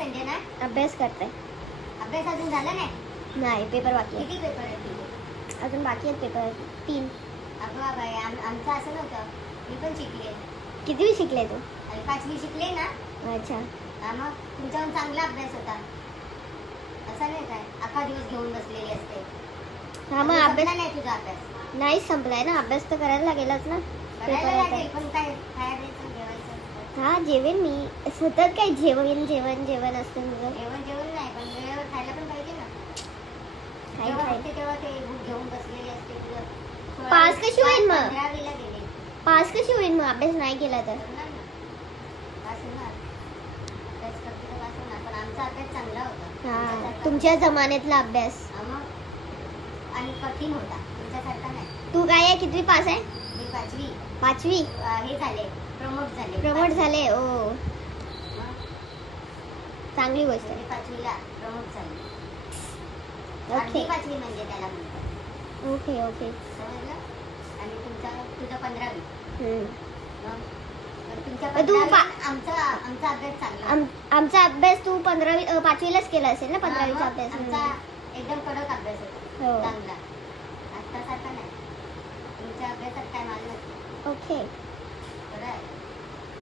संजना? अभ्यास करते. अभ्यास अजून झाला नाही? नाही, पेपर बाकी आहे. किती पेपर आहेत तुझे? अजून बाकी आहेत पेपर 3. अगं बाई, आमचं असं नव्हतं. मी पण शिकले. कितवी शिकले तू? आणि 5वी शिकले ना. अच्छा. हा, मग तुमच्याहून चांगला अभ्यास होता. असं नाही काय अख्खा दिवस घेऊन बसलेली असते. हा, मग अजून अभ्यास संपला नाही तुझा अभ्यास? नाही संपलाय ना. अभ्यास तर करायला लागेलच ना. करायला पेपर लागेल, आता. पण काय खायला द्यायचं, जेवायचं. हा, जेवेन मी. सतत काय जेवण जेवण जेवण असतं तुझं. जेवण नाही, पण वेळेवर खायला पण पाहिजे ना. काय जेव्हा खाय होते तेव्हा ते भूक घेऊन बसलेली असते तुझं. पास कशी होईल मग? 15वीला गेले. पास कशी होईल मग अभ्यास नाही केला तर? करणार ना. पास होणार. अभ्यास करते तर पास होणार. पण आमचा अभ्यास चांगला होता. हा, तुमच्यासारखा तुमच्या जमान्यातला अभ्यास. हा, मग आणि कठीण होता. तुमच्यासारखा नाही. तू काय आहे? कितवी पास आहे? मी 5वी 5वी. हे झाले, प्रमोट झाले. प्रमोट झाले. ओ, मग चांगली गोष्ट म्हणजे आहे. 5वीला प्रमोट झाले. ओके. अर्धी 5वी म्हणजे त्याला म्हणतात. Okay okay. समजलं? आणि तुझं 15वी. मग तुमच्या तू 15वी आमचा अभ्यास चांगला. आमचा अभ्यास तू 5वीलाच केला असेल ना? 15वीचा हा, अभ्यास. आमचा एकदम कडक अभ्यास होता.